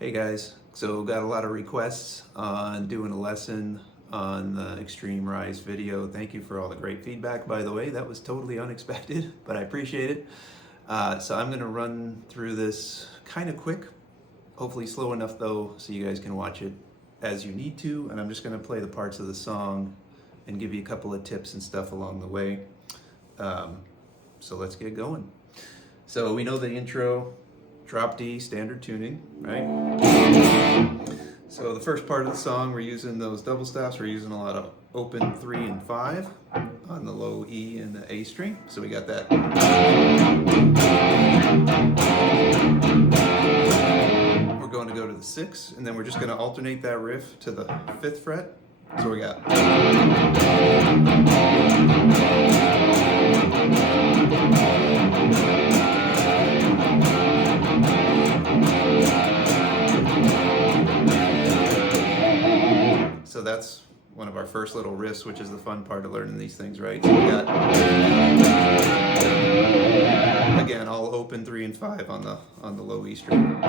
Hey guys, so got a lot of requests on doing a lesson on the Extreme Rise video. Thank you for all the great feedback, by the way. That was totally unexpected, but I appreciate it. So I'm gonna run through this kind of quick, hopefully slow enough though, so you guys can watch it as you need to. And I'm just gonna play the parts of the song and give you a couple of tips and stuff along the way. So let's get going. So we know the intro, drop D, standard tuning, right? So the first part of the song, we're using those double stops. We're using a lot of open 3 and 5 on the low E and the A string. So we got that. We're going to go to the 6, and then we're just going to alternate that riff to the 5th fret. So we got. So that's one of our first little riffs, which is the fun part of learning these things, right? So we got, again, all open 3 and 5 on the low E string.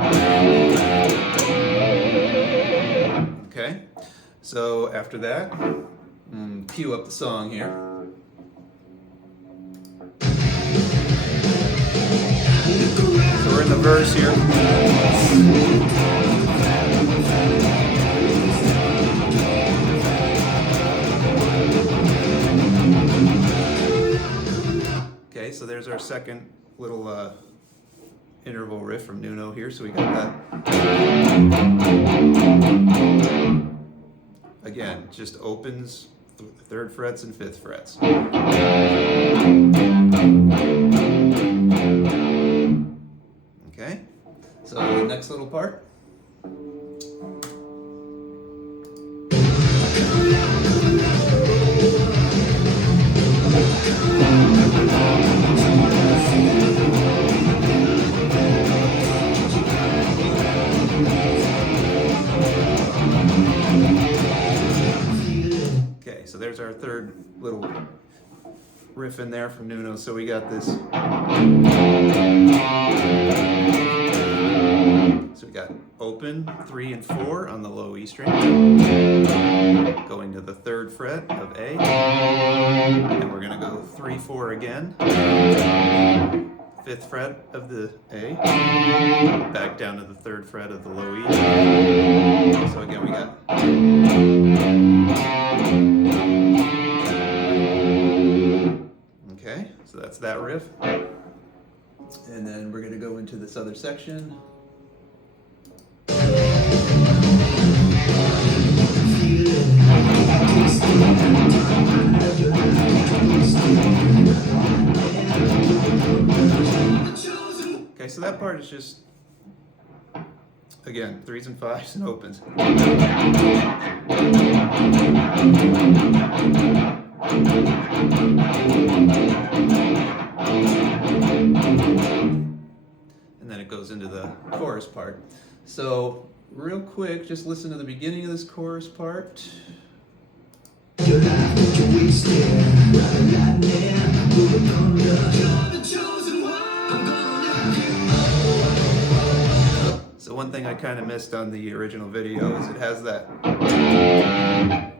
Okay, so after that, cue up the song here. So we're in the verse here. So there's our second little interval riff from Nuno here. So we got that. Again, just opens 3rd frets and 5th frets. Okay, so the next little part. So there's our third little riff in there from Nuno. So we got this. So we got open 3 and 4 on the low E string, going to the 3rd fret of A, and we're going to go 3, 4 again, 5th fret of the A, back down to the 3rd fret of the low E. So again we got. Okay, so that's that riff. And then we're going to go into this other section. Okay, so that part is just, again, 3s and 5s and opens. And then it goes into the chorus part. So real quick, just listen to the beginning of this chorus part. So one thing I kind of missed on the original video is it has that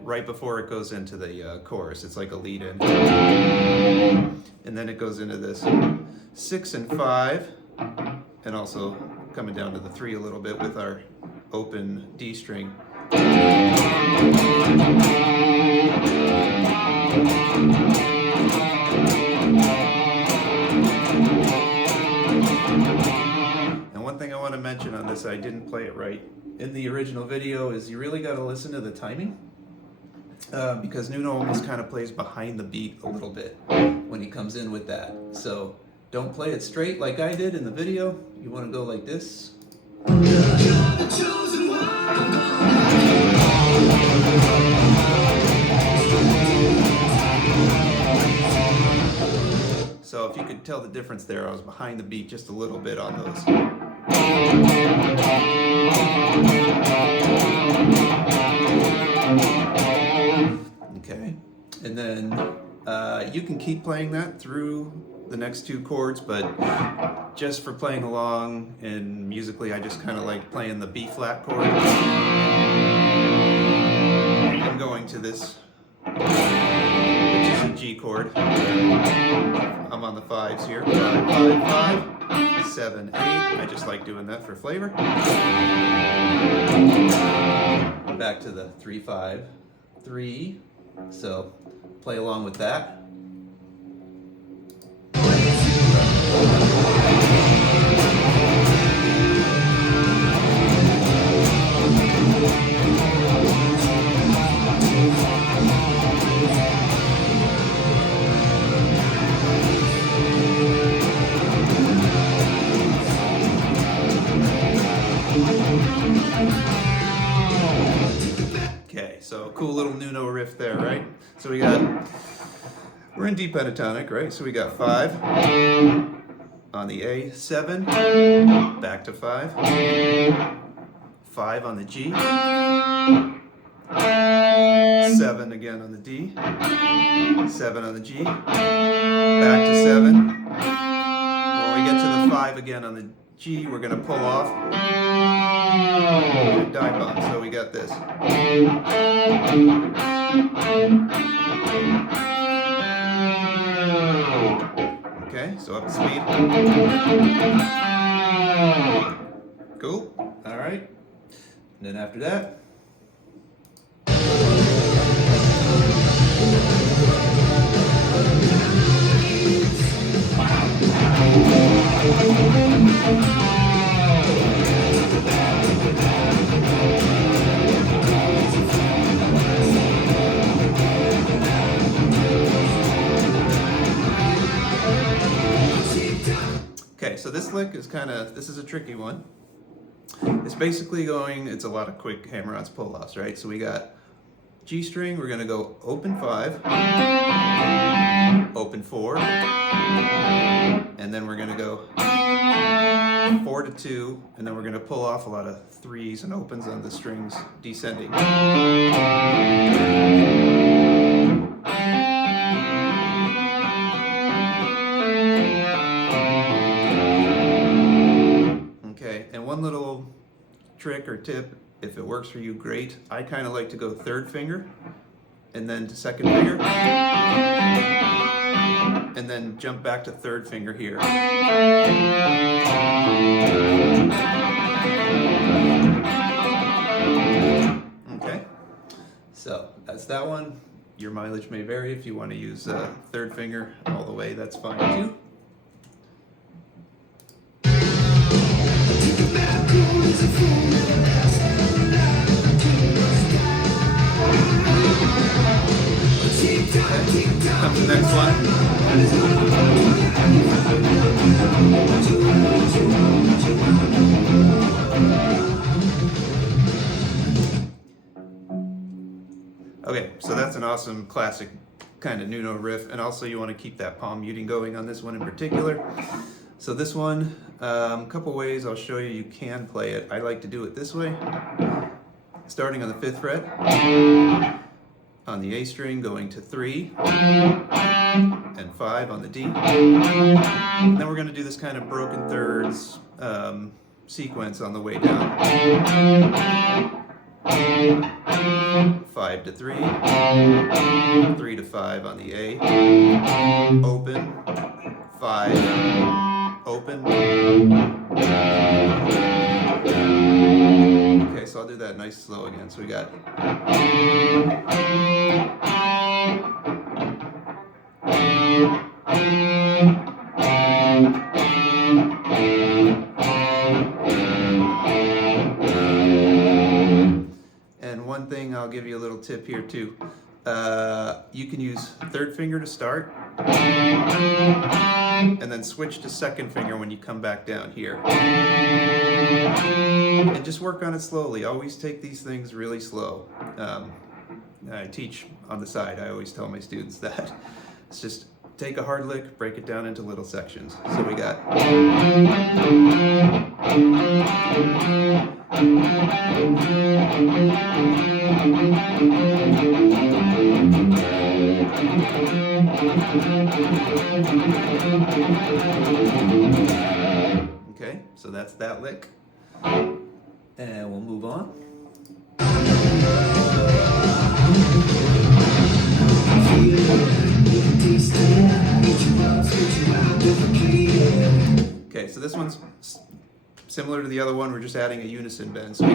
right before it goes into the chorus. It's like a lead in. And then it goes into this 6 and 5, and also coming down to the 3 a little bit with our open D string. And one thing I want to mention on this, I didn't play it right in the original video, is you really got to listen to the timing. Because Nuno almost kind of plays behind the beat a little bit when he comes in with that. So don't play it straight like I did in the video. You want to go like this. So if you could tell the difference there, I was behind the beat just a little bit on those. Okay, and then you can keep playing that through the next two chords, but just for playing along and musically, I just kind of like playing the B flat chord. I'm going to this, which is a G chord. I'm on the fives here. 5, 5, 5, 7, 8. I just like doing that for flavor. Back to the 3, 5, 3. So play along with that. Okay, so cool little Nuno riff there, right? So we're in D pentatonic, right? So we got 5 on the A, 7, back to 5, 5 on the G, 7 again on the D, 7 on the G, back to 7. When we get to the 5 again on the G, we're going to pull off and dive bomb. So we got this. Okay, so up to speed. Cool. All right. And then after that, okay, so this lick is this is a tricky one. It's basically it's a lot of quick hammer-ons, pull-offs, right? So we got G string, we're gonna go open 5, open 4, and then we're gonna go 4 to 2, and then we're gonna pull off a lot of 3s and opens on the strings descending. And one little trick or tip, if it works for you, great. I kind of like to go third finger and then to second finger and then jump back to third finger here. Okay, so that's that one. Your mileage may vary. If you want to use third finger all the way, that's fine too. Comes the next one. Okay, so that's an awesome classic kind of Nuno riff, and also you want to keep that palm muting going on this one in particular. So this one, a couple ways I'll show you can play it. I like to do it this way, starting on the 5th fret, on the A string, going to 3, and 5 on the D. And then we're going to do this kind of broken thirds sequence on the way down. 5 to 3, 3 to 5 on the A, open, 5, open. Okay, so I'll do that nice slow again. So we got and one thing I'll give you a little tip here too. You can use third finger to start and then switch to second finger when you come back down here. And just work on it slowly. Always take these things really slow. I teach on the side. I always tell my students that. It's just take a hard lick, break it down into little sections. So we got Okay, so that's that lick. And we'll move on. Okay, so this one's similar to the other one. We're just adding a unison bend. So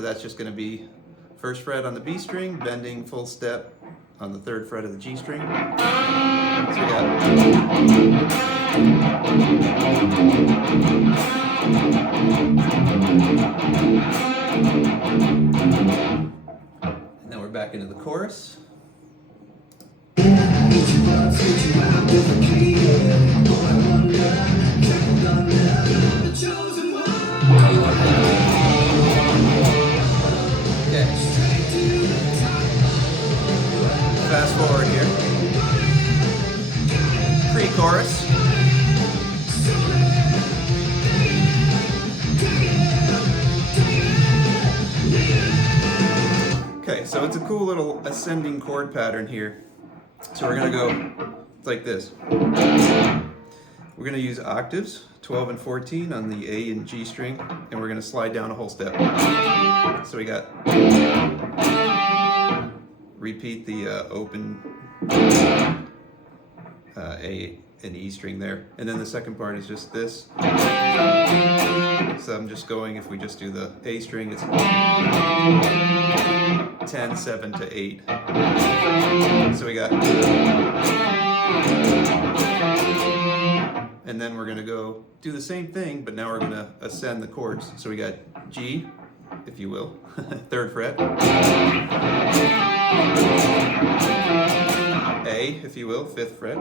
that's just going to be first fret on the B string, bending full step on the third fret of the G string. So we got. And then we're back into the chorus. Fast forward here. Pre-chorus. Okay, so it's a cool little ascending chord pattern here. So we're going to go like this. We're going to use octaves, 12 and 14 on the A and G string, and we're going to slide down a whole step. So we got, repeat the open A and E string there. And then the second part is just this. So I'm just going, if we just do the A string, it's 10, 7 to 8. So we got, and then we're going to go do the same thing, but now we're going to ascend the chords. So we got G, if you will, third fret, A, if you will, fifth fret,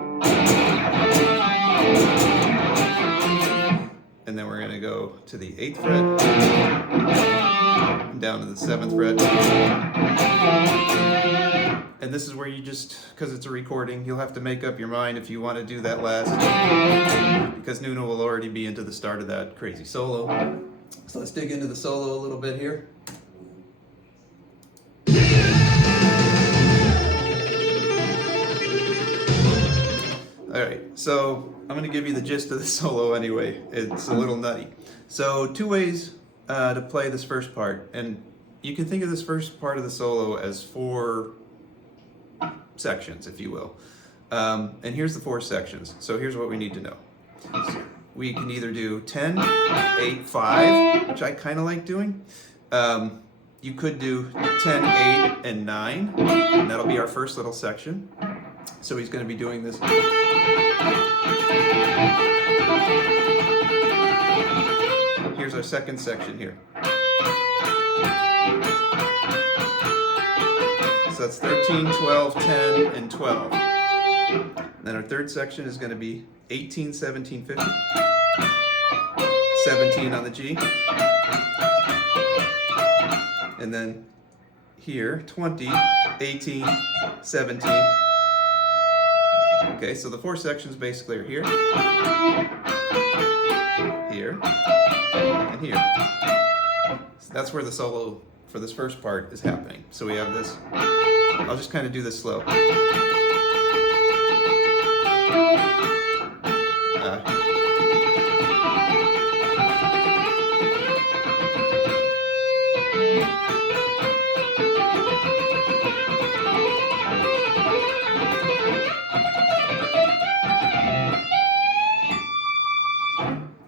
and then we're going to go to the 8th fret, down to the 7th fret, and this is where you just, because it's a recording, you'll have to make up your mind if you want to do that last, because Nuno will already be into the start of that crazy solo. So let's dig into the solo a little bit here. Alright, so I'm going to give you the gist of the solo anyway. It's a little nutty. So 2 ways to play this first part, and you can think of this first part of the solo as 4 sections, if you will. And here's the 4 sections. So here's what we need to know. So we can either do 10, 8, 5, which I kind of like doing. You could do 10, 8, and 9, and that'll be our first little section. So he's going to be doing this. Here's our second section here. So that's 13, 12, 10, and 12. And then our third section is going to be 18, 17, 15. 17 on the G. And then here, 20, 18, 17. Okay, so the 4 sections basically are here, here, and here. So that's where the solo for this first part is happening. So we have this, I'll just kind of do this slow.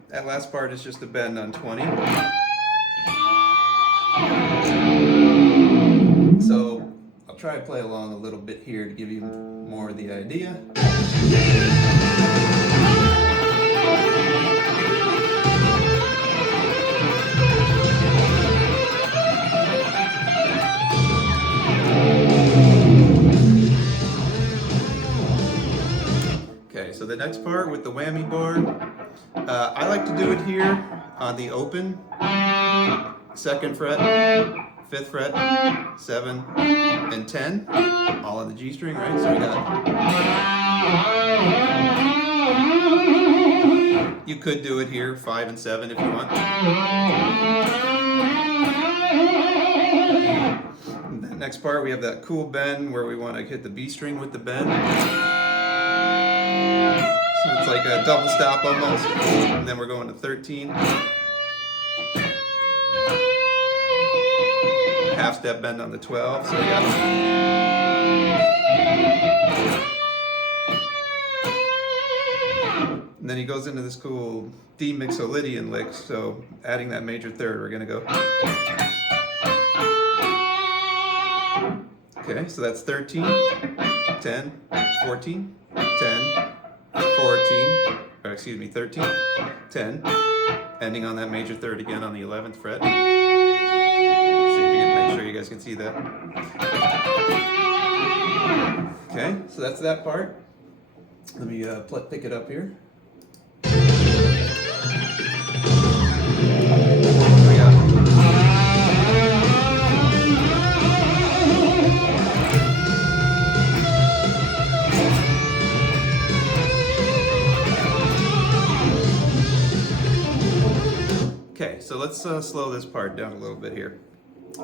That last part is just a bend on 20. So I'll try to play along a little bit here to give you more of the idea. Okay, so the next part with the whammy bar, I like to do it here on the open, 2nd fret, 5th fret, 7, and 10, all on the G string, right? So we got. You could do it here, 5 and 7 if you want. And then next part we have that cool bend where we want to hit the B string with the bend. So it's like a double stop almost. And then we're going to 13. Half step bend on the 12. So we got. And then he goes into this cool D mixolydian lick. So adding that major third, we're going to go. Okay, so that's 13, 10, 14, 10, 14, or excuse me, 13, 10, ending on that major third again on the 11th fret. See if you can make sure you guys can see that. Okay, so that's that part. Let me pick it up here. Okay, so let's slow this part down a little bit here.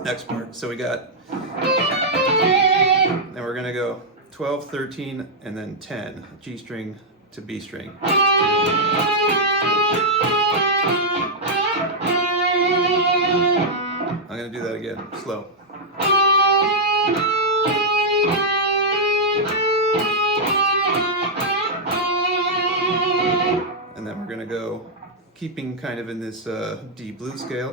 Next part. So we got, and we're going to go 12, 13, and then 10. G string to B string. I'm going to do that again, slow. And then we're going to go, keeping kind of in this D blues scale.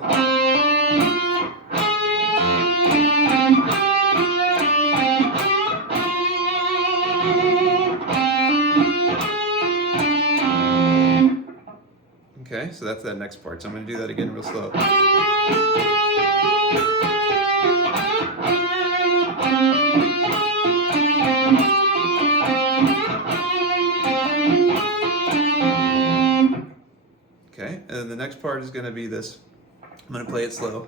Okay, so that's that next part. So I'm going to do that again real slow. Okay, and then the next part is going to be this. I'm going to play it slow.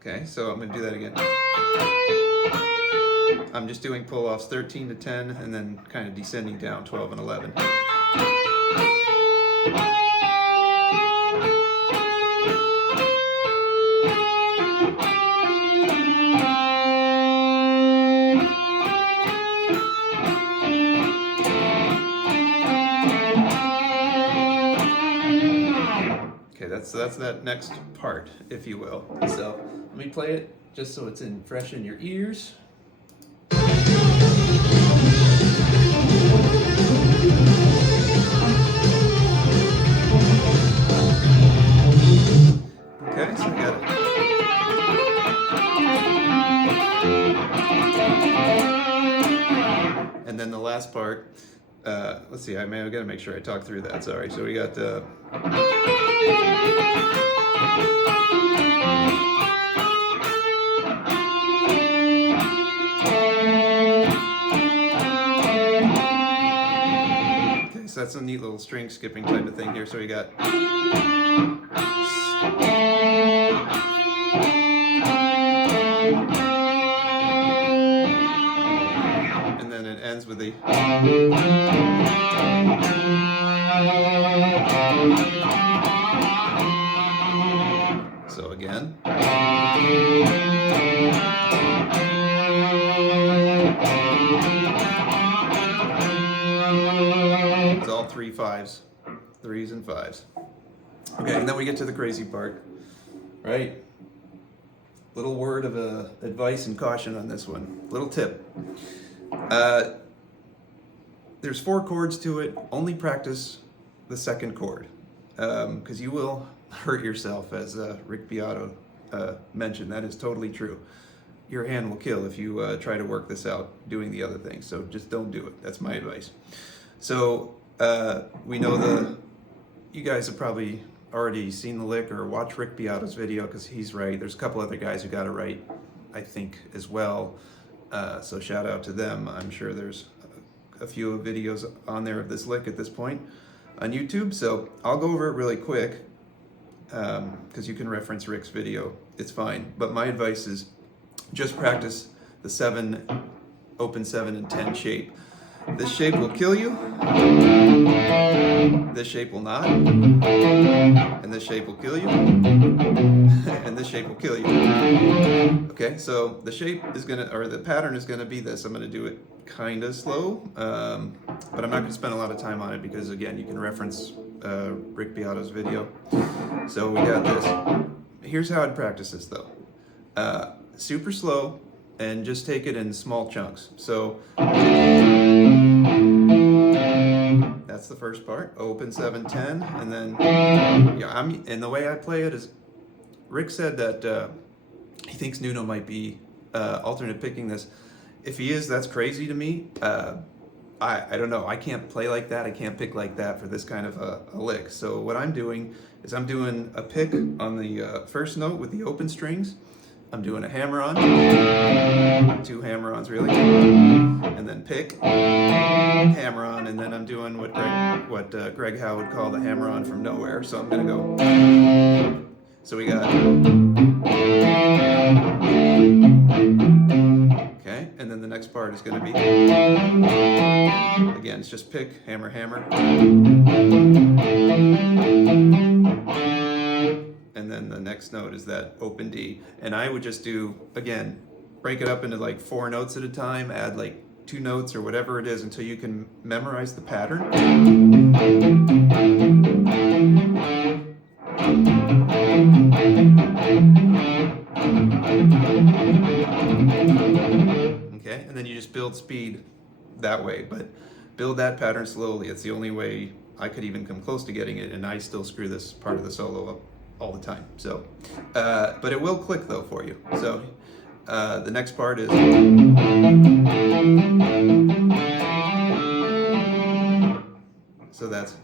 Okay, so I'm going to do that again. I'm just doing pull-offs 13 to 10 and then kind of descending down 12 and 11. So that's that next part, if you will. So let me play it just so it's fresh in your ears. Okay, so we got it. And then the last part, let's see, I've got to make sure I talk through that, sorry. So we got the... Okay, so that's a neat little string skipping type of thing here. So we got... And then it ends with the... So again. It's all 3 5s, 3s and 5s. Okay, and then we get to the crazy part, right? Little word of advice and caution on this one. Little tip. There's 4 chords to it. Only practice the second chord, because you will hurt yourself, as Rick Beato mentioned. That is totally true. Your hand will kill if you try to work this out doing the other things. So just don't do it. That's my advice. So we know you guys have probably already seen the lick or watched Rick Beato's video, because he's right. There's a couple other guys who got it right, I think, as well. So shout out to them. I'm sure there's a few videos on there of this lick at this point on YouTube. So I'll go over it really quick, because you can reference Rick's video. It's fine. But my advice is just practice the 7, open 7 and 10 shape. This shape will kill you. This shape will not. And this shape will kill you. And this shape will kill you. Okay, so the shape is gonna, or the pattern is gonna be this. I'm gonna do it kind of slow, but I'm not gonna spend a lot of time on it because again, you can reference Rick Beato's video. So we got this. Here's how I'd practice this though. Super slow and just take it in small chunks. So that's the first part. Open 7/10, and then and the way I play it is, Rick said that he thinks Nuno might be alternate picking this. If he is, that's crazy to me. I don't know. I can't play like that. I can't pick like that for this kind of a lick. So what I'm doing is I'm doing a pick on the first note with the open strings. I'm doing a hammer-on, 2 hammer-ons really, and then pick, hammer-on, and then I'm doing what Greg Howe would call the hammer-on from nowhere. So I'm gonna go. So we got. Okay, and then the next part is going to be, again, it's just pick, hammer, hammer. And then the next note is that open D. And I would just do, again, break it up into like 4 notes at a time, add like 2 notes or whatever it is until you can memorize the pattern. Okay, and then you just build speed that way, but build that pattern slowly. It's the only way I could even come close to getting it, and I still screw this part of the solo up all the time. So, but it will click though for you. So the next part is. So that's.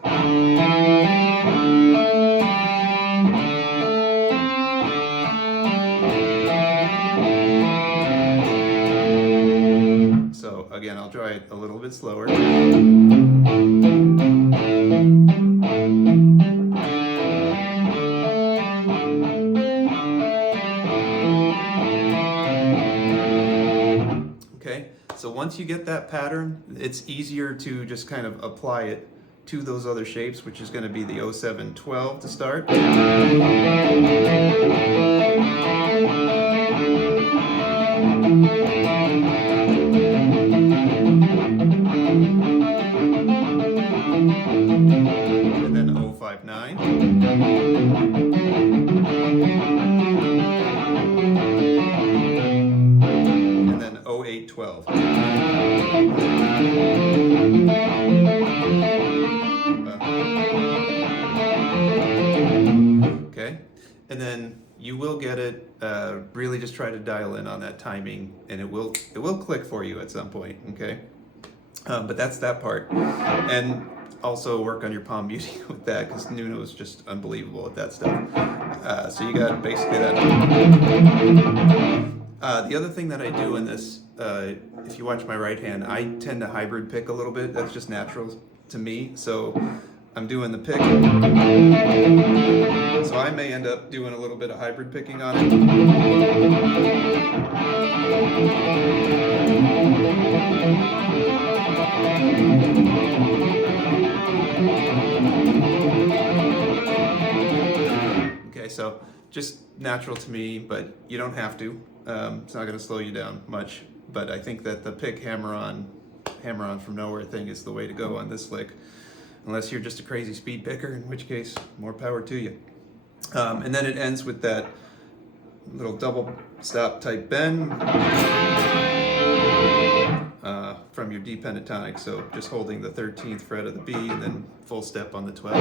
So again, I'll try it a little bit slower. Okay, so once you get that pattern, it's easier to just kind of apply it to those other shapes, which is going to be the 07-12 to start. And then 059. And then 08-12. Okay, and then you will get it. Really, just try to dial in on that timing, and it will click for you at some point. Okay, but that's that part, and also work on your palm muting with that because Nuno is just unbelievable at that stuff. So you got basically that. The other thing that I do in this, if you watch my right hand, I tend to hybrid pick a little bit. That's just natural to me. So I'm doing the pick. So I may end up doing a little bit of hybrid picking on it. Okay, so just natural to me, but you don't have to. It's not going to slow you down much, but I think that the pick hammer on from nowhere thing is the way to go on this lick, unless you're just a crazy speed picker, in which case, more power to you. And then it ends with that little double stop type bend from your D pentatonic, so just holding the 13th fret of the B and then full step on the 12th.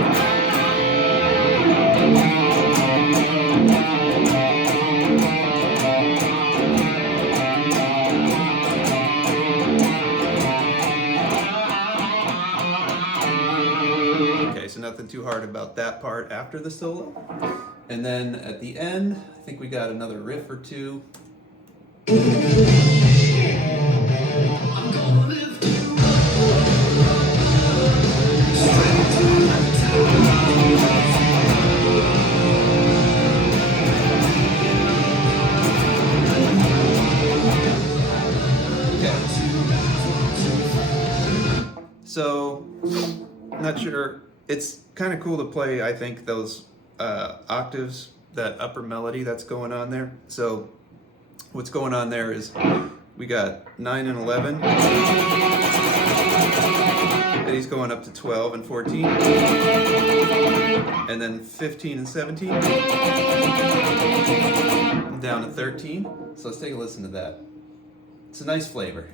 So nothing too hard about that part after the solo. And then at the end, I think we got another riff or 2. Not sure. It's kind of cool to play, I think, those octaves, that upper melody that's going on there. So what's going on there is we got 9 and 11, and he's going up to 12 and 14, and then 15 and 17, down to 13. So let's take a listen to that. It's a nice flavor.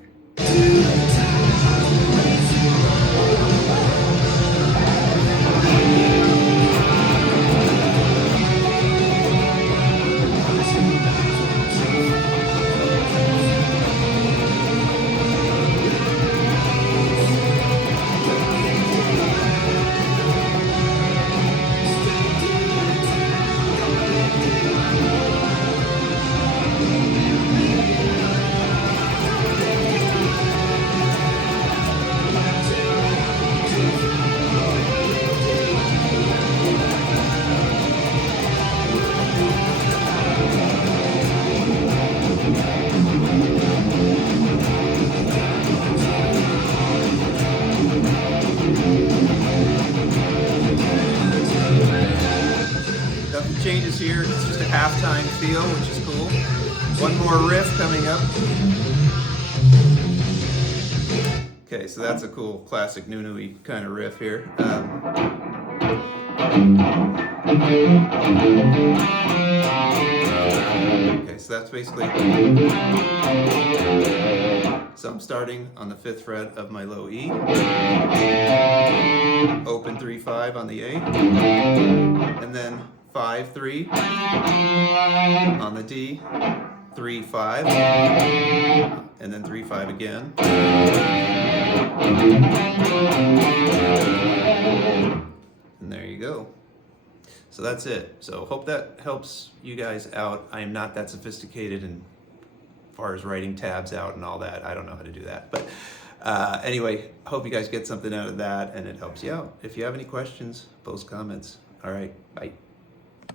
Nothing changes here, it's just a halftime feel, which is cool. One more riff coming up. Okay, so that's a cool classic Nuno-y kind of riff here. Okay, so that's basically... So I'm starting on the 5th fret of my low E, open 3-5 on the A, and then 5-3 on the D, 3-5, and then 3-5 again. And there you go. So that's it. So hope that helps you guys out. I am not that sophisticated in far as writing tabs out and all that. I don't know how to do that. But anyway, hope you guys get something out of that and it helps you out. If you have any questions, post comments. All right, bye.